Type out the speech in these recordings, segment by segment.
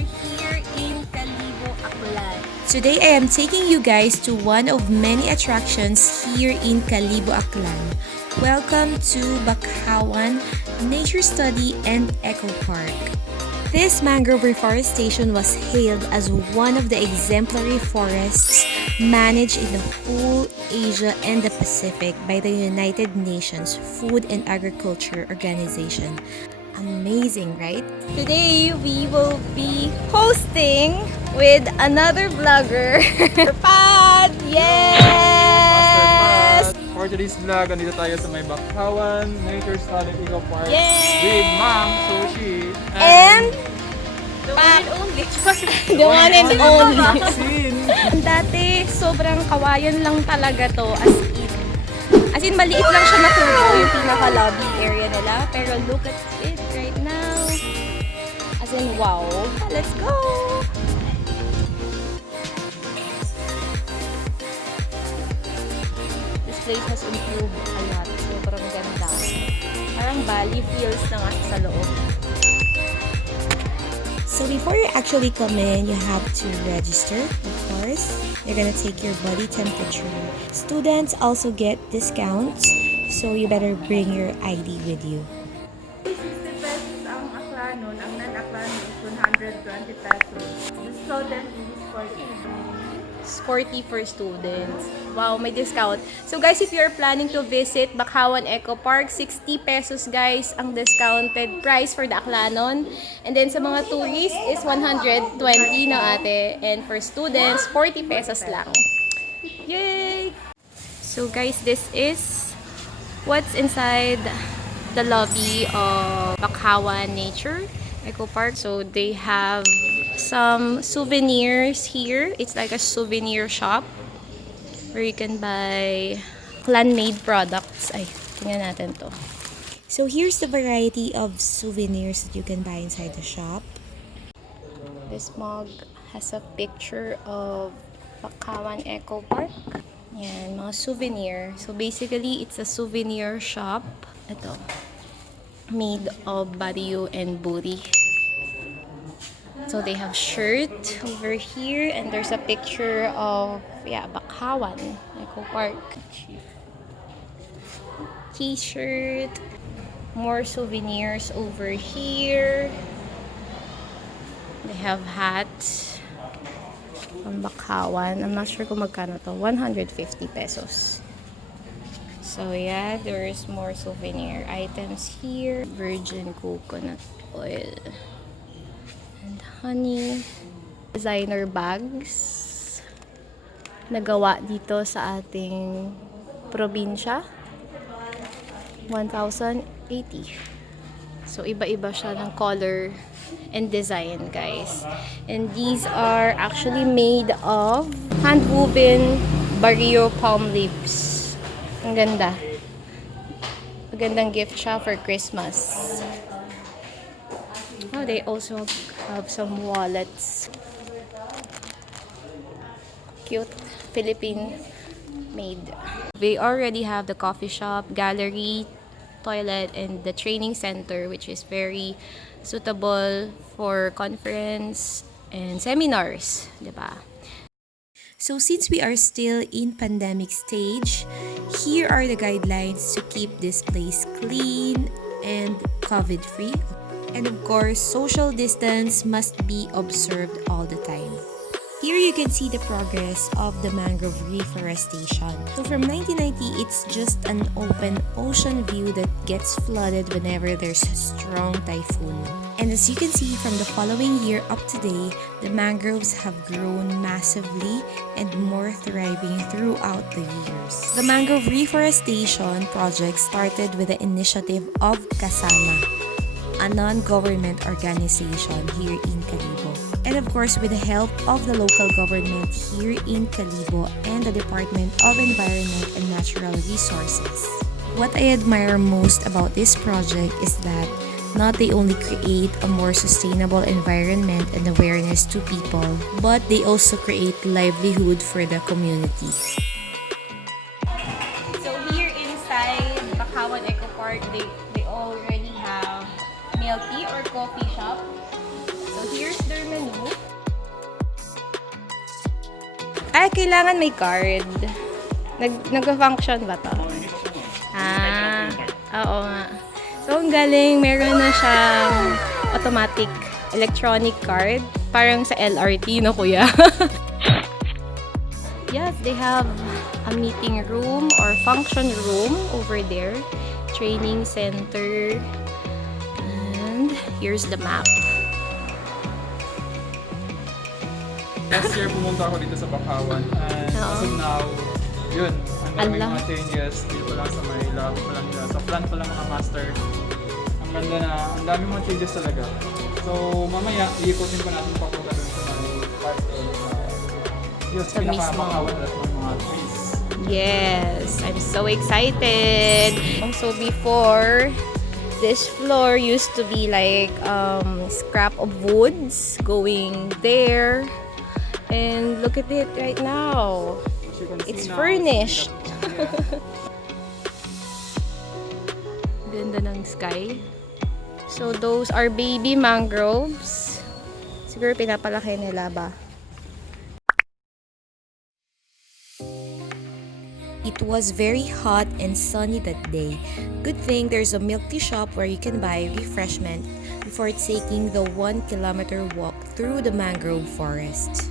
are here in Kalibo Aklan. Today I am taking you guys to one of many attractions here in Kalibo Aklan. Welcome to Bakhawan Nature Study and Ecopark. This mangrove reforestation was hailed as one of the exemplary forests managed in the whole Asia and the Pacific by the United Nations Food and Agriculture Organization. Amazing, right? Today we will be hosting with another vlogger, Pat! Yes! For today's vlog, andito tayo sa may Bakhawan Nature Study Ecopark Yay! with Ma'am Sushee And the one and only. The one and only. Dati, sobrang kawayan lang talaga to as in. As in, maliit lang siya na kubo yung pinaka-lobby area nila. Pero look at it right now. As in, wow. Let's go! This place has improved a lot. Sobrang ganda. Parang Bali feels na nga sa loob. So before you actually come in, you have to register, of course. You're gonna take your body temperature. Students also get discounts, so you better bring your ID with you. 60 pesos ang Aklanon, ang non-Aklanon is 120 pesos. The student is 40. Sporty for students. Wow, may discount. So guys, if you're planning to visit Bakhawan Ecopark, 60 pesos guys ang discounted price for the Aklanon. And then sa mga tourists is 120 na ate. And for students, 40 pesos lang. Yay! So guys, this is what's inside the lobby of Bakhawan Nature Ecopark. So they have some souvenirs here. It's like a souvenir shop where you can buy clan-made products. Ay, tingnan natin to. So here's the variety of souvenirs that you can buy inside the shop. This mug has a picture of Bakhawan Ecopark. Yan, mga souvenir. So basically, it's a souvenir shop. Ito. Made of bariyo and buri. So they have shirt over here, and there's a picture of Bakhawan Ecopark. T-shirt, more souvenirs over here. They have hats from Bakhawan. I'm not sure kung magkano to. 150 pesos. So yeah, there's more souvenir items here. Virgin coconut oil. Honey, designer bags nagawa dito sa ating probinsya. 1,080. So iba-iba siya ng color and design, guys. And these are actually made of hand-woven bariyo palm leaves. Ang ganda. Magandang gift siya for Christmas. Oh, they also have some wallets. Cute, Philippine made. They already have the coffee shop, gallery, toilet, and the training center, which is very suitable for conference and seminars, diba? So since we are still in pandemic stage, here are the guidelines to keep this place clean and COVID-free. And of course, social distance must be observed all the time. Here you can see the progress of the mangrove reforestation. So from 1990, it's just an open ocean view that gets flooded whenever there's a strong typhoon. And as you can see from the following year up to date, the mangroves have grown massively and more thriving throughout the years. The mangrove reforestation project started with the initiative of Kasama, a non-government organization here in Kalibo. And of course, with the help of the local government here in Kalibo and the Department of Environment and Natural Resources. What I admire most about this project is that not they only create a more sustainable environment and awareness to people, but they also create livelihood for the community. So here inside Bakhawan Ecopark, they already have milk tea or coffee shop. So here's their menu. Ay, kailangan may card. Nag-function ba to? Oo nga. So, ang galing. Meron na siyang automatic electronic card. Parang sa LRT, no, kuya? Yes, they have a meeting room or function room over there. Training center. And here's the map. Last year pumunta ako dito sa Bakhawan and as of now, yun, ang daming Allah. mga changes dito lang sa may lobby pa lang nila. Sa plant pa lang mga master. Ang ganda na, ang daming mga changes talaga. So mamaya, iikotin pa natin papunta dun sa may park yun, Sa mismo. pinaka-Bakhawan at mga trees. Yes, I'm so excited. So before, this floor used to be like scrap of woods going there. And look at it right now. As you can see It's now, furnished. yeah. Ganda ng sky. So those are baby mangroves. Siguro pinapalaki nila ba? It was very hot and sunny that day. Good thing there's a milk tea shop where you can buy refreshment before taking the 1-kilometer walk through the Mangrove Forest.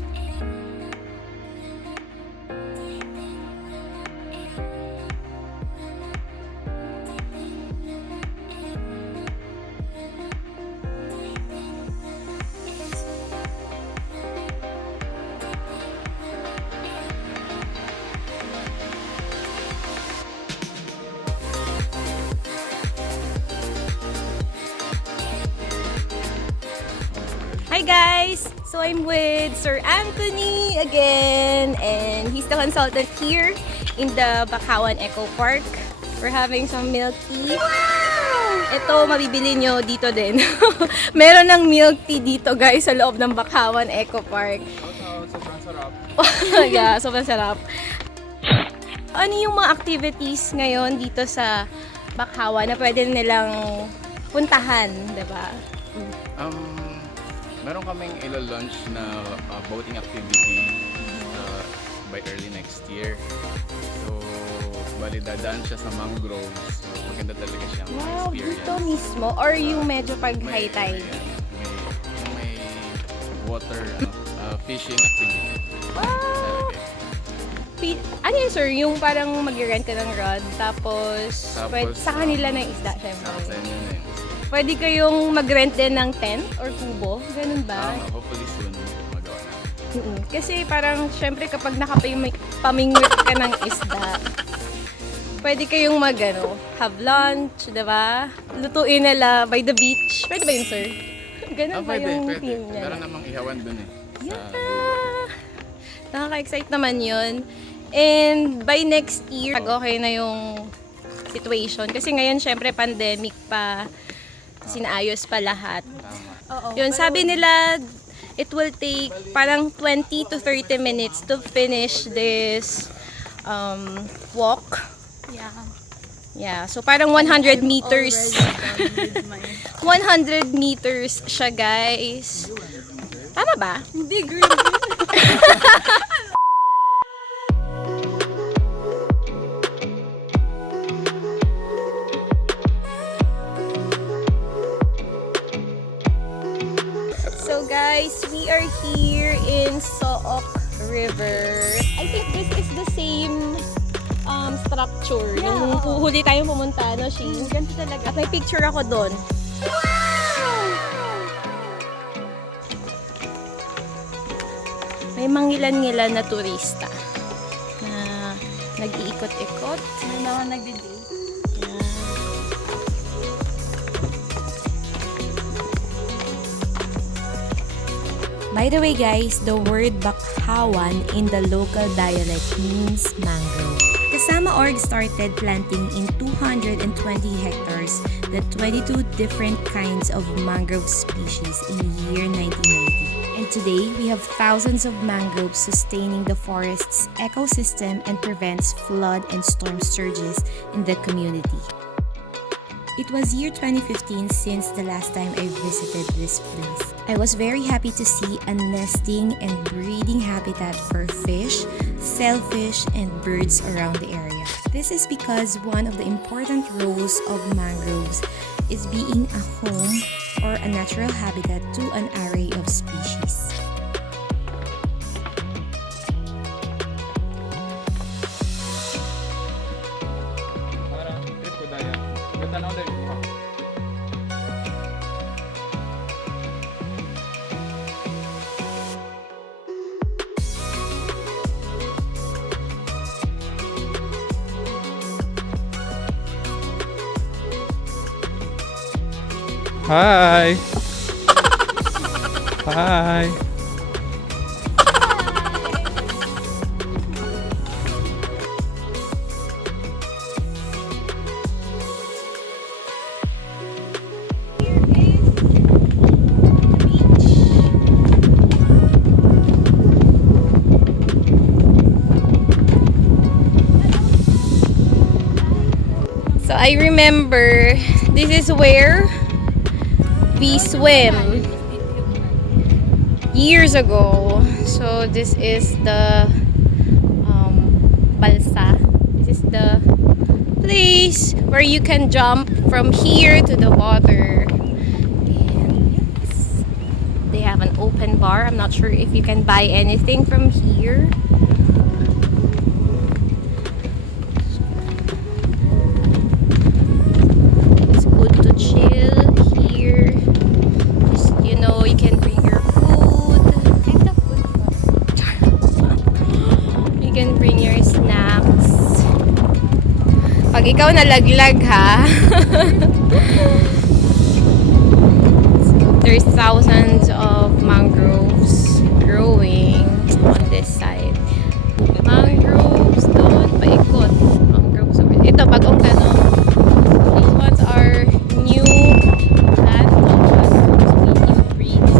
Hi guys! So I'm with Sir Anthony again, and he's the consultant here in the Bakhawan Ecopark. We're having some milk tea. Ito, mabibili nyo dito din. Meron ng milk tea dito guys sa loob ng Bakhawan Ecopark. Sobrang sarap. Yeah, sobrang sarap. Ano yung mga activities ngayon dito sa Bakhawan na pwede nilang puntahan, diba? Meron kaming ilo-launch na boating activity by early next year. So, bali dadaan siya sa Mangrove. So, maganda talaga siyang Wow, experience. dito mismo? Or yung medyo pag high tide? May water fishing activity. Wow! Ano yun sir? Yung parang mag-rent ka ng rod, tapos sa kanila na yung isda, syempre. Sa inyo na yun. Pwede kayong mag-rent din ng tent or kubo, ganun ba? Hopefully soon magawa na. Kasi parang syempre kapag nakapamingwit ka ng isda, pwede kayong have lunch, diba? Lutuin nila by the beach. Pwede ba yun sir? Ganun ba yung team nila? Meron namang ihawan dun eh. Yeah! Nakaka-excite naman yun. And by next year, okay na yung situation. Kasi ngayon, syempre, pandemic pa. Sinaayos pa lahat. Yun, sabi nila, it will take parang 20 to 30 minutes to finish this walk. Yeah, so parang 100 meters. 100 meters siya, guys. Tama ba? Hindi, green. So guys, we are here in Sook River. I think this is the same structure. Yeah, yung huli tayong pumunta, no, Shi? Ganito talaga. At may picture ako doon. May mangilan-ngilan na turista na nag-iikot-ikot. May mga nagdi-date. By the way guys, the word Bakhawan in the local dialect means mangrove. Kasama org started planting in 220 hectares the 22 different kinds of mangrove species in the year 1990. And today, we have thousands of mangroves sustaining the forest's ecosystem and prevents flood and storm surges in the community. It was year 2015 since the last time I visited this place. I was very happy to see a nesting and breeding habitat for fish, shellfish, and birds around the area. This is because one of the important roles of mangroves is being a home or a natural habitat to an array of species. Parang trip ko daya. Ganda na dahil ko. Hi! Hi! So I remember this is where we swim years ago. So this is the balsa. This is the place where you can jump from here to the water. And yes, they have an open bar. I'm not sure if you can buy anything from here. It's good to chill here. Just, you know, you can bring your food. You can bring your snacks. Pag ikaw nalaglag ha. So, there's thousands of mangroves growing on this side. Mangroves doon, paikot. Mangroves over. Ito, bagong tanong. These ones are new plant mangroves, new breeds.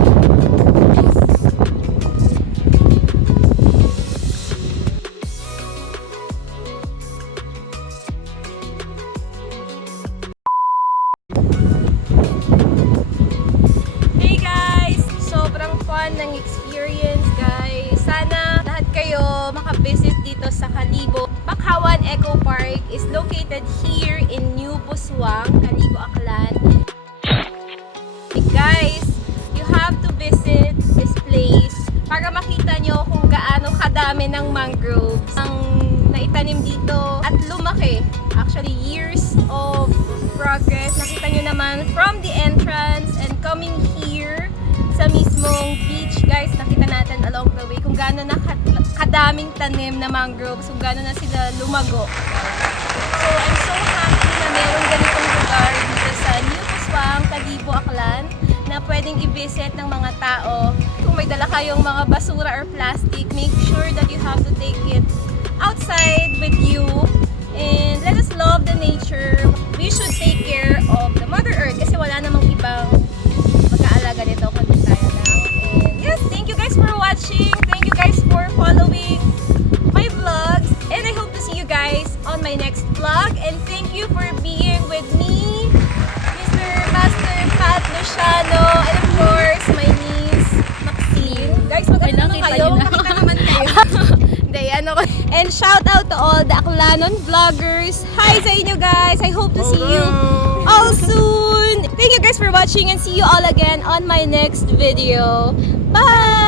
Hey guys! Sobrang fun ng experience guys. Sana lahat kayo makavisit dito sa Kalibo. Bakhawan Ecopark is located here in New Buswang, Kalibo Aklan. Hey guys, you have to visit this place para makita nyo kung gaano kadami ng mangroves ang naitanim dito at lumaki. Actually, years of progress. Nakita nyo naman from the entrance and coming here sa mismong beach, guys, nakita natin along the way kung gaano na kadaming tanim na mangroves, kung gaano na sila lumago. So, I'm so happy na meron ganitong lugar dito sa New Buswang, Kalibo Aklan na pwedeng i-visit ng mga tao. Kung may dala kayong mga basura or plastic, make sure that you have to take it outside with you. And let us love the nature. We should take care of the Mother Earth kasi wala namang ibang mag-aalaga nito kundi tayo lang. And yes, thank you guys for watching. Thank you guys for following my vlogs. And I hope to see you guys on my next vlog. And thank you for being with me, Mr. Master Pat Luciano, and of course, my niece, Maxine. Guys, maganda naman kayo. Makita naman kayo. Hindi, ano ko. And shout out to all the Aklanon vloggers. Hi sa inyo guys. I hope to see you all soon. Thank you guys for watching and see you all again on my next video. Bye!